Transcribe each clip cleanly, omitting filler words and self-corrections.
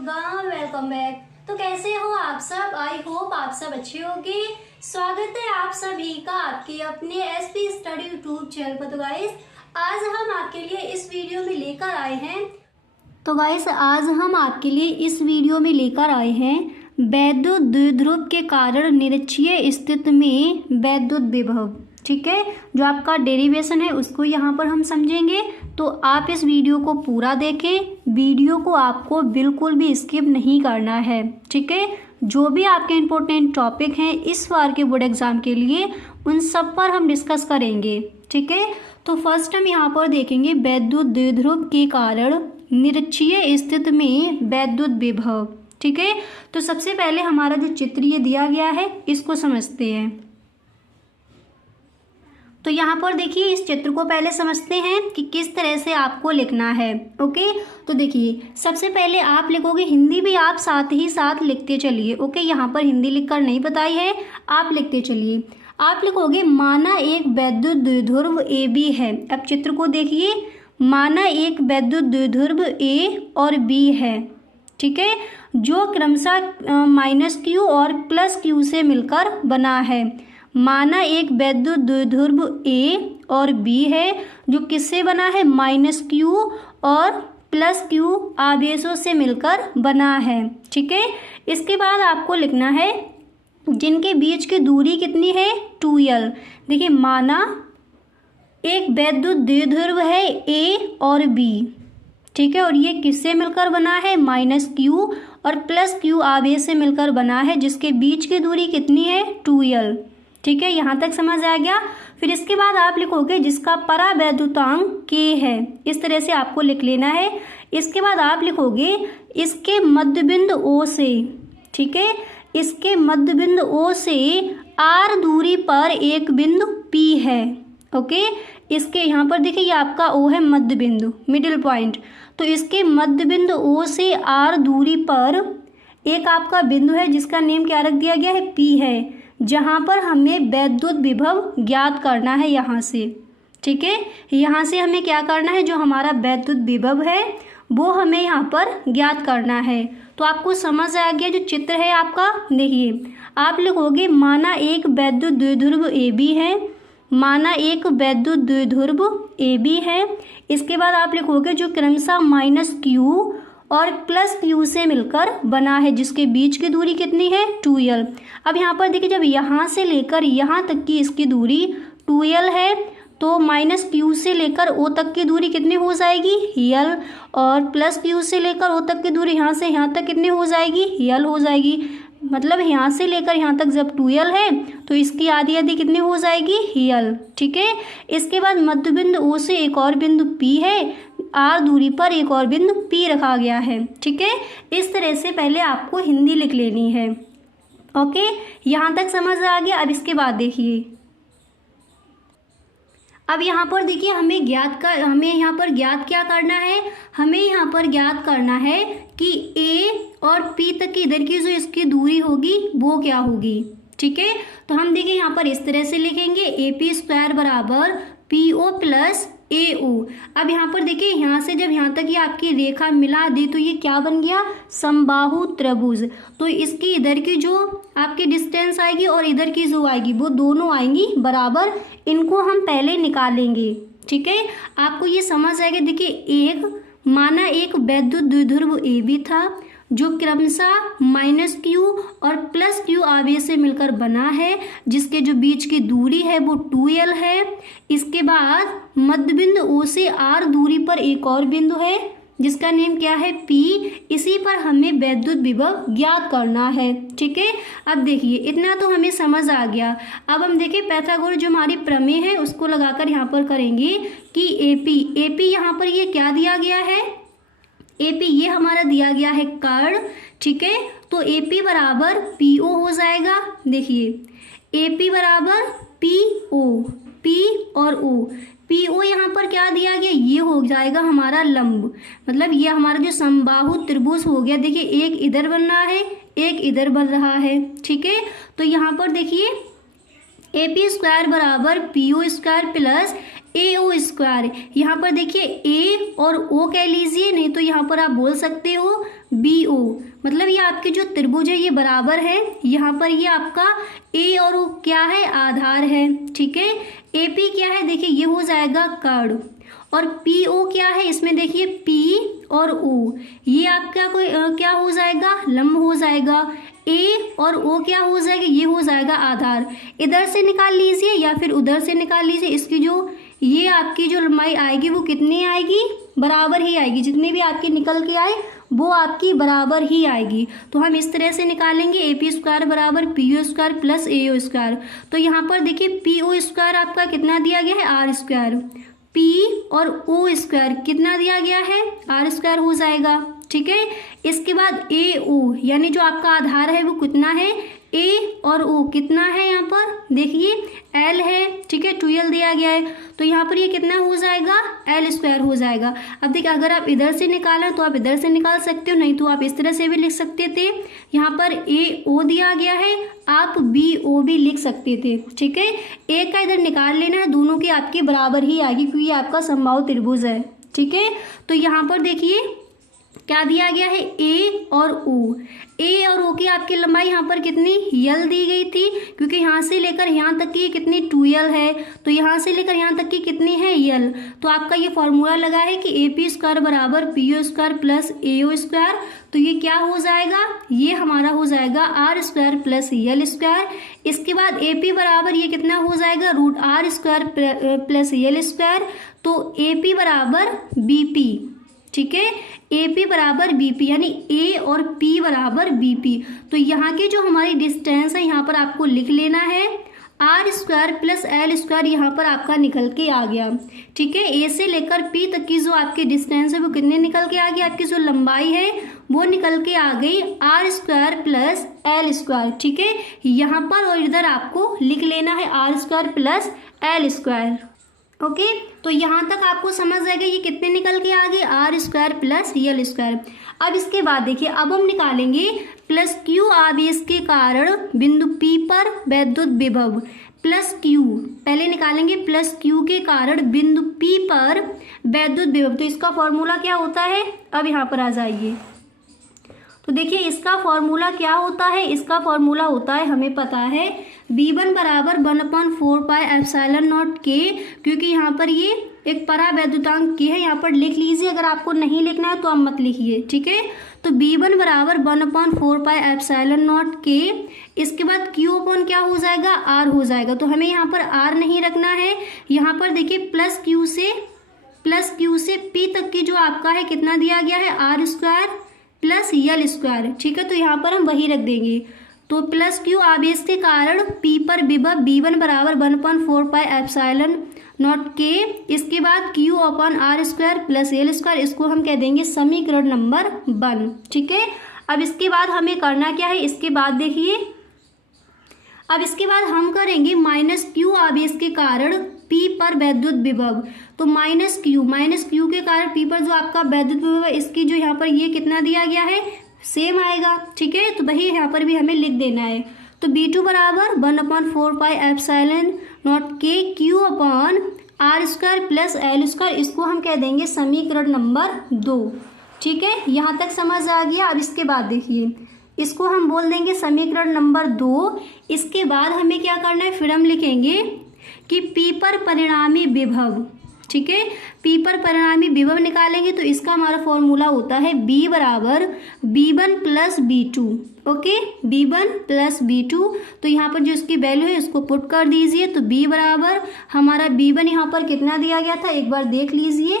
Welcome back. तो कैसे हो आप सब? आई होप आप सब अच्छे होंगे। स्वागत है आप सभी का आपके अपने एसपी स्टडी यूट्यूब चैनल पर। तो गाइस आज हम आपके लिए इस वीडियो में लेकर आए हैं वैद्युत द्विध्रुव के कारण निरक्षीय स्थिति में वैद्युत विभव। ठीक है, जो आपका डेरिवेशन है उसको यहाँ पर हम समझेंगे। तो आप इस वीडियो को पूरा देखें, वीडियो को आपको बिल्कुल भी स्किप नहीं करना है। ठीक है, जो भी आपके इम्पोर्टेंट टॉपिक हैं इस बार के बोर्ड एग्जाम के लिए उन सब पर हम डिस्कस करेंगे। ठीक है, तो फर्स्ट हम यहाँ पर देखेंगे वैद्युत द्विध्रुव के कारण निरक्षीय स्थिति में वैद्युत विभव। ठीक है, तो सबसे पहले हमारा जो चित्र ये दिया गया है इसको समझते हैं। तो यहाँ पर देखिए इस चित्र को पहले समझते हैं कि किस तरह से आपको लिखना है। ओके, तो देखिए सबसे पहले आप लिखोगे, हिंदी भी आप साथ ही साथ लिखते चलिए। ओके, यहाँ पर हिंदी लिखकर नहीं बताई है, आप लिखते चलिए। आप लिखोगे माना एक वैद्युत द्विध्रुव ए बी है। अब चित्र को देखिए, माना एक वैद्युत द्विध्रुव ए और बी है। ठीक है, जो क्रमशः माइनस क्यू और प्लस क्यू से मिलकर बना है। माना एक वैद्युत द्विध्रुव ए और बी है जो किससे बना है? माइनस क्यू और प्लस क्यू आवेशों से मिलकर बना है। ठीक है, इसके बाद आपको लिखना है जिनके बीच की दूरी कितनी है? 2l। देखिए माना एक वैद्युत द्विध्रुव है ए और बी। ठीक है, और ये किससे मिलकर बना है? माइनस क्यू और प्लस क्यू आवेश से मिलकर बना है, जिसके बीच की दूरी कितनी है? 2l। ठीक है, यहाँ तक समझ आ गया। फिर इसके बाद आप लिखोगे जिसका परावैद्युतांक k है। इस तरह से आपको लिख लेना है। इसके बाद आप लिखोगे इसके मध्यबिंदु O से, ठीक है, इसके मध्यबिंदु O से r दूरी पर एक बिंदु P है। ओके, इसके यहाँ पर देखिए ये आपका O है मध्यबिंदु, मिडिल पॉइंट। तो इसके मध्यबिंदु O से r दूरी पर एक आपका बिंदु है जिसका नेम क्या रख दिया गया है? P है, जहाँ पर हमें वैद्युत विभव ज्ञात करना है यहाँ से। ठीक है, यहाँ से हमें क्या करना है? जो हमारा वैद्युत विभव है वो हमें यहाँ पर ज्ञात करना है। तो आपको समझ आ गया जो चित्र है आपका। देखिए आप लिखोगे माना एक वैद्युत द्विध्रुव ए बी है। माना एक वैद्युत द्विध्रुव ए बी है। इसके बाद आप लिखोगे जो क्रमशः माइनस क्यू और प्लस क्यू से मिलकर बना है, जिसके बीच की दूरी कितनी है? 2l। अब यहाँ पर देखिए जब यहाँ से लेकर यहाँ तक की इसकी दूरी 2l है तो माइनस क्यू से लेकर ओ तक की दूरी कितनी हो जाएगी? l। और प्लस क्यू से लेकर ओ तक की दूरी यहाँ से यहाँ तक कितनी हो जाएगी? l हो जाएगी। मतलब यहाँ से लेकर यहाँ तक जब 2l है तो इसकी आधी आधी कितनी हो जाएगी? l। ठीक है, इसके बाद मध्यबिंदु O से एक और बिंदु P है, r दूरी पर एक और बिंदु P रखा गया है। ठीक है, इस तरह से पहले आपको हिंदी लिख लेनी है। ओके, यहाँ तक समझ आ गया। अब इसके बाद देखिए, अब यहाँ पर देखिए हमें यहाँ पर ज्ञात क्या करना है? हमें यहाँ पर ज्ञात करना है कि A और P तक की इधर की जो इसकी दूरी होगी वो क्या होगी। ठीक है, तो हम देखिए यहाँ पर इस तरह से लिखेंगे AP² बराबर PO प्लस AO। अब यहाँ पर देखिए यहाँ से जब यहाँ तक ये आपकी रेखा मिला दी तो ये क्या बन गया? समबाहु त्रिभुज। तो इसकी इधर की जो आपकी डिस्टेंस आएगी और इधर की जो आएगी वो दोनों आएंगी बराबर। इनको हम पहले निकालेंगे। ठीक है, आपको ये समझ आएगा। देखिए माना एक वैद्युत द्विध्रुव ए बी था जो क्रमशः माइनस क्यू और प्लस क्यू आवेश से मिलकर बना है, जिसके जो बीच की दूरी है वो 2l है। इसके बाद मध्यबिंदु O से r दूरी पर एक और बिंदु है जिसका नेम क्या है? P। इसी पर हमें वैद्युत विभव ज्ञात करना है। ठीक है, अब देखिए इतना तो हमें समझ आ गया। अब हम देखिए पाइथागोरस जो हमारी प्रमेय है उसको लगाकर यहाँ पर करेंगे कि AP यहाँ पर ये क्या दिया गया है? AP ये हमारा दिया गया है कर्ण। ठीक है, तो AP बराबर PO हो जाएगा। देखिए AP बराबर PO, P और O। PO यहाँ पर क्या दिया गया? ये हो जाएगा हमारा लंब, मतलब ये हमारा जो समबाहु त्रिभुज हो गया। देखिए एक इधर बन रहा है, एक इधर बन रहा है। ठीक है, तो यहाँ पर देखिए AP² बराबर PO² plus A O square, यहाँ पर देखिए ए और ओ कह लीजिए, नहीं तो यहाँ पर आप बोल सकते हो बी ओ, मतलब ये आपके जो त्रिभुज है ये बराबर है। यहाँ पर ये आपका ए और ओ क्या है, आधार है, ठीक है। ए पी क्या है, देखिए ये हो जाएगा कर्ण, और पी ओ क्या है, इसमें देखिए पी और ओ, ये आपका कोई क्या हो जाएगा, लंब हो जाएगा। ए और ओ क्या हो जाएगा, ये हो जाएगा आधार। इधर से निकाल लीजिए या फिर उधर से निकाल लीजिए, इसकी जो ये आपकी जो लंबाई आएगी वो कितनी आएगी, बराबर ही आएगी, जितनी भी आपकी निकल के आए वो आपकी बराबर ही आएगी। तो हम इस तरह से निकालेंगे ए पी स्क्वायर बराबर P O square plus A O square. तो यहाँ पर देखिए पी ओ स्क्वायर आपका कितना दिया गया है, आर स्क्वायर, पी और ओ स्क्वायर कितना दिया गया है, आर स्क्वायर हो जाएगा, ठीक है। इसके बाद ए ओ यानी जो आपका आधार है वो कितना है, ए और ओ कितना है, यहाँ पर देखिए एल है, ठीक है, 12 दिया गया है, तो यहाँ पर ये कितना हो जाएगा, एल स्क्वायर हो जाएगा। अब देखिए अगर आप इधर से निकालें तो आप इधर से निकाल सकते हो, नहीं तो आप इस तरह से भी लिख सकते थे। यहाँ पर ए ओ दिया गया है, आप बी ओ भी लिख सकते थे, ठीक है। एक का इधर निकाल लेना है, दोनों की आपकी बराबर ही आएगी क्योंकि ये आपका समबाहु त्रिभुज है, ठीक है। तो यहाँ पर देखिए क्या दिया गया है, ए और ओ, ए और ओ की आपकी लंबाई यहाँ पर कितनी, यल दी गई थी, क्योंकि यहाँ से लेकर यहाँ तक की कितनी 2l है, तो यहाँ से लेकर यहाँ तक की कितनी है, यल। तो आपका ये फॉर्मूला लगा है कि ए पी स्क्वायर बराबर P O square plus A O square, तो ये क्या हो जाएगा, ये हमारा हो जाएगा R square plus L square. इसके बाद ए पी बराबर ये कितना हो जाएगा, root R square plus L square, तो ए पी बराबर बी पी, ठीक है, ए पी बराबर बी पी, यानी ए और पी बराबर बी पी। तो यहाँ की जो हमारी डिस्टेंस है यहाँ पर आपको लिख लेना है, R square plus L square यहाँ पर आपका निकल के आ गया, ठीक है। ए से लेकर पी तक की जो आपकी डिस्टेंस है वो कितने निकल के आ गई, आपकी जो लंबाई है वो निकल के आ गई R square plus L square, ठीक है। यहाँ पर और इधर आपको लिख लेना है R square plus L square, okay. तो यहाँ तक आपको समझ आएगा ये कितने निकल के आ गए, R square plus L square. अब इसके बाद देखिए अब हम निकालेंगे प्लस क्यू आवेश के कारण बिंदु P पर वैद्युत विभव, प्लस क्यू पहले निकालेंगे, प्लस क्यू के कारण बिंदु P पर वैद्युत विभव। तो इसका फॉर्मूला क्या होता है, अब यहाँ पर आ जाइए, तो देखिए इसका फॉर्मूला क्या होता है, इसका फॉर्मूला होता है, हमें पता है V1 बराबर 1/4 पाई एप्सिलॉन नॉट के, क्योंकि यहाँ पर ये एक परावैद्युतांक के है, यहाँ पर लिख लीजिए, अगर आपको नहीं लिखना है तो आप मत लिखिए, ठीक है। तो V1 बराबर 1/4 पाई एप्सिलॉन नॉट के, इसके बाद Q अपॉन क्या हो जाएगा, R हो जाएगा, तो हमें यहाँ पर R नहीं रखना है। यहाँ पर देखिए प्लस Q से P तक की जो आपका है कितना दिया गया है, R square plus L square, ठीक है। तो यहाँ पर हम वही रख देंगे, तो प्लस क्यू आवेश के कारण P पर विभव V1 बराबर 1/4 पाई एप्सिलॉन नॉट के, इसके बाद Q upon R square plus L square, इसको हम कह देंगे समीकरण नंबर 1, ठीक है। अब इसके बाद हमें करना क्या है, इसके बाद देखिए अब इसके बाद हम करेंगे माइनस क्यू आवेश के कारण P पर वैद्युत विभव। तो माइनस क्यू के कारण P पर जो आपका वैद्युत विभव है, इसकी जो यहाँ पर ये कितना दिया गया है, सेम आएगा, ठीक है। तो वही यहाँ पर भी हमें लिख देना है। तो B2 बराबर 1/4 पाई एप्सिलॉन नॉट के Q upon R square plus L square, इसको हम कह देंगे समीकरण नंबर 2, ठीक है। यहाँ तक समझ आ गया। अब इसके बाद देखिए इसको हम बोल देंगे समीकरण नंबर 2। इसके बाद हमें क्या करना है, फिर हम लिखेंगे कि P पर परिणामी विभव, ठीक है, P पर परिणामी विभव निकालेंगे, तो इसका हमारा फॉर्मूला होता है B बराबर B1 plus B2, okay, B1 plus B2। तो यहाँ पर जो इसकी वैल्यू है उसको पुट कर दीजिए, तो B बराबर हमारा B1 यहाँ पर कितना दिया गया था, एक बार देख लीजिए,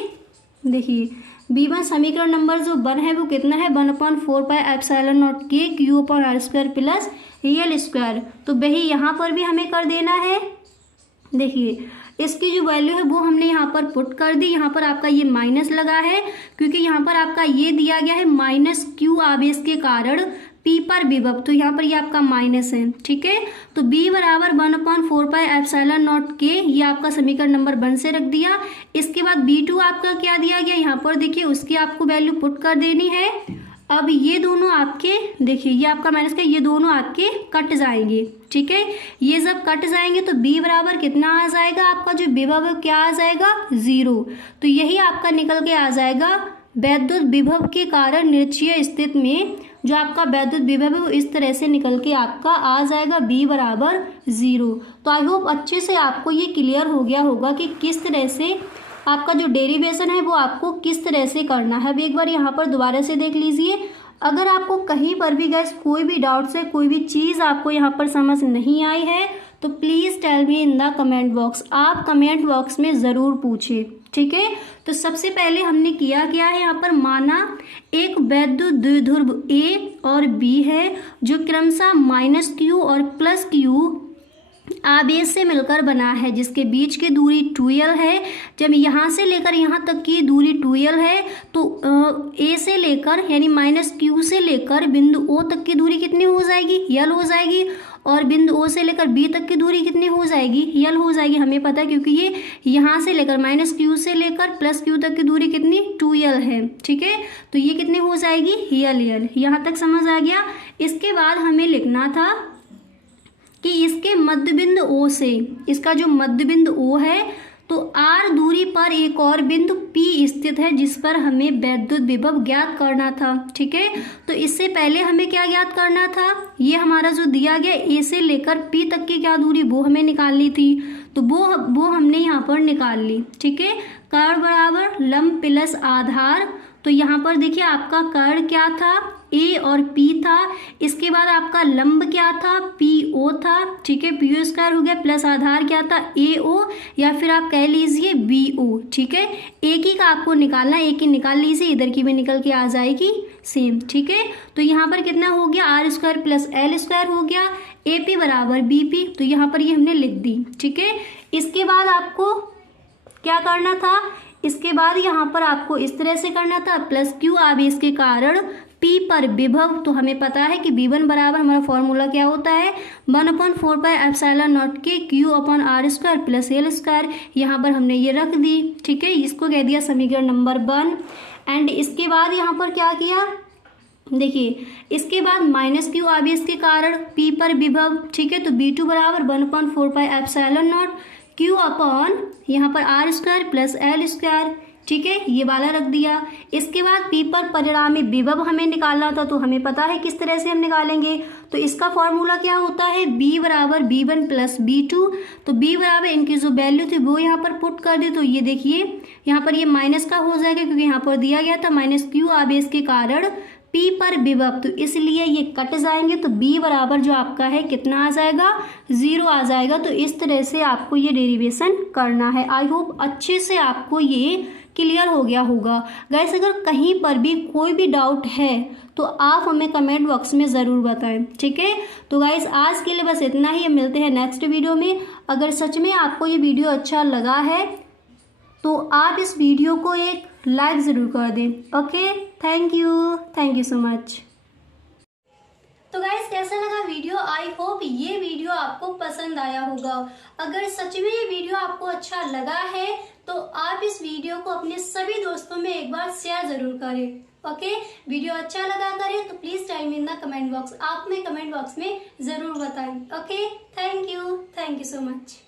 देखिए B1 समीकरण नंबर जो 1 है वो कितना है, 1/4 पाई एप्सिलॉन नॉट के Q upon R square plus L square. तो वही यहाँ पर भी हमें कर देना है। देखिए इसकी जो वैल्यू है वो हमने यहाँ पर पुट कर दी। यहाँ पर आपका ये माइनस लगा है क्योंकि यहाँ पर आपका ये दिया गया है माइनस क्यू आवेश के कारण P पर विभव, तो यहाँ पर ये आपका माइनस है, ठीक है। तो B बराबर 1/4 पाई एप्सिलॉन नॉट के, ये आपका समीकरण नंबर 1 से रख दिया। इसके बाद B2 आपका क्या दिया गया, यहाँ पर देखिए उसकी आपको वैल्यू पुट कर देनी है। अब ये दोनों आपके, देखिए ये आपका माइनस का, ये दोनों आपके कट जाएंगे, ठीक है। ये जब कट जाएंगे तो b बराबर कितना आ जाएगा, आपका जो विभव है क्या आ जाएगा, 0। तो यही आपका निकल के आ जाएगा वैद्युत विभव के कारण निरक्षीय स्थिति में जो आपका वैद्युत विभव है वो इस तरह से निकल के आपका आ जाएगा b बराबर 0। तो आई होप अच्छे से आपको ये क्लियर हो गया होगा कि किस तरह से आपका जो डेरिवेशन है वो आपको किस तरह से करना है। अब एक बार यहाँ पर दोबारा से देख लीजिए। अगर आपको कहीं पर भी गैस कोई भी डाउट्स है, कोई भी चीज़ आपको यहाँ पर समझ नहीं आई है तो please tell me in the comment box. आप कमेंट बॉक्स में ज़रूर पूछिए, ठीक है। तो सबसे पहले हमने किया क्या है, यहाँ पर माना एक वैद्युत द्विध्रुव A और B है जो क्रमशः -q और +q आवेश से मिलकर बना है, जिसके बीच की दूरी 2l है। जब यहाँ से लेकर यहाँ तक की दूरी 2l है तो A से लेकर यानी -q से लेकर बिंदु O तक की दूरी कितनी हो जाएगी, l हो जाएगी। और बिंदु O से लेकर B तक की दूरी कितनी हो जाएगी, l हो जाएगी। हमें पता है क्योंकि ये यहाँ से लेकर -q से लेकर +q तक की दूरी कितनी 2l है, ठीक है। तो ये कितनी हो जाएगी, l। यहाँ तक समझ आ गया। इसके बाद हमें लिखना था कि इसके मध्य बिंदु O से, इसका जो मध्य बिंदु O है तो r दूरी पर एक और बिंदु P स्थित है जिस पर हमें वैद्युत विभव ज्ञात करना था, ठीक है। तो इससे पहले हमें क्या ज्ञात करना था, ये हमारा जो दिया गया A से लेकर P तक की क्या दूरी वो हमें निकालनी थी। तो वो हमने यहाँ पर निकाल ली, ठीक है। कर्ण बराबर लंब प्लस आधार। तो यहाँ पर देखिए आपका कर्ण क्या था, A और P था। इसके बाद आपका लंब क्या था, PO था, ठीक है। PO स्क्वायर हो गया प्लस आधार क्या था, AO या फिर आप कह लीजिए BO, ठीक है। एक ही का आपको निकालना, एक ही निकाल लीजिए, इधर की भी निकल के आ जाएगी सेम, ठीक है। तो यहाँ पर कितना हो गया, R square plus L square हो गया। AP बराबर BP, तो यहाँ पर ये हमने लिख दी, ठीक है। इसके बाद आपको क्या करना था, इसके बाद यहाँ पर आपको इस तरह से करना था, +q आवेश के कारण P पर विभव। तो हमें पता है कि V1 बराबर हमारा फॉर्मूला क्या होता है, 1/4πε0 के Q/r² प्लस L स्क्वायर। यहाँ पर हमने ये रख दी, ठीक है। इसको कह दिया समीकरण नंबर 1। एंड इसके बाद यहाँ पर क्या किया, देखिए इसके बाद -q आवेश के कारण P पर विभव, ठीक है। तो V2 बराबर 1/4πε0 Q अपॉन यहाँ पर r² प्लस L स्क्वायर, ठीक है, ये वाला रख दिया। इसके बाद P पर परिणामी विभव हमें निकालना था, तो हमें पता है किस तरह से हम निकालेंगे। तो इसका फॉर्मूला क्या होता है, B बराबर B1 प्लस B2। तो B बराबर इनकी जो वैल्यू थी वो यहाँ पर पुट कर दी। तो ये देखिए यहाँ पर ये माइनस का हो जाएगा क्योंकि यहाँ पर दिया गया था -q आवेश के कारण P पर विभव, तो इसलिए ये कट जाएंगे। तो B बराबर जो आपका है कितना आ जाएगा, 0 आ जाएगा। तो इस तरह से आपको ये डेरिवेशन करना है। आई होप अच्छे से आपको ये क्लियर हो गया होगा। गाइस अगर कहीं पर भी कोई भी डाउट है तो आप हमें कमेंट बॉक्स में ज़रूर बताएं, ठीक है। तो गाइस आज के लिए बस इतना ही, मिलते हैं नेक्स्ट वीडियो में। अगर सच में आपको ये वीडियो अच्छा लगा है तो आप इस वीडियो को एक लाइक ज़रूर कर दें। Okay, thank you so much. तो गाइस कैसा लगा वीडियो, आई होप ये वीडियो आपको पसंद आया होगा। अगर सच में ये वीडियो आपको अच्छा लगा है तो आप इस वीडियो को अपने सभी दोस्तों में एक बार शेयर ज़रूर करें। ओके, वीडियो अच्छा लगा करें तो please time in the comment box, आप में कमेंट बॉक्स में ज़रूर बताएं। Okay, thank you so much.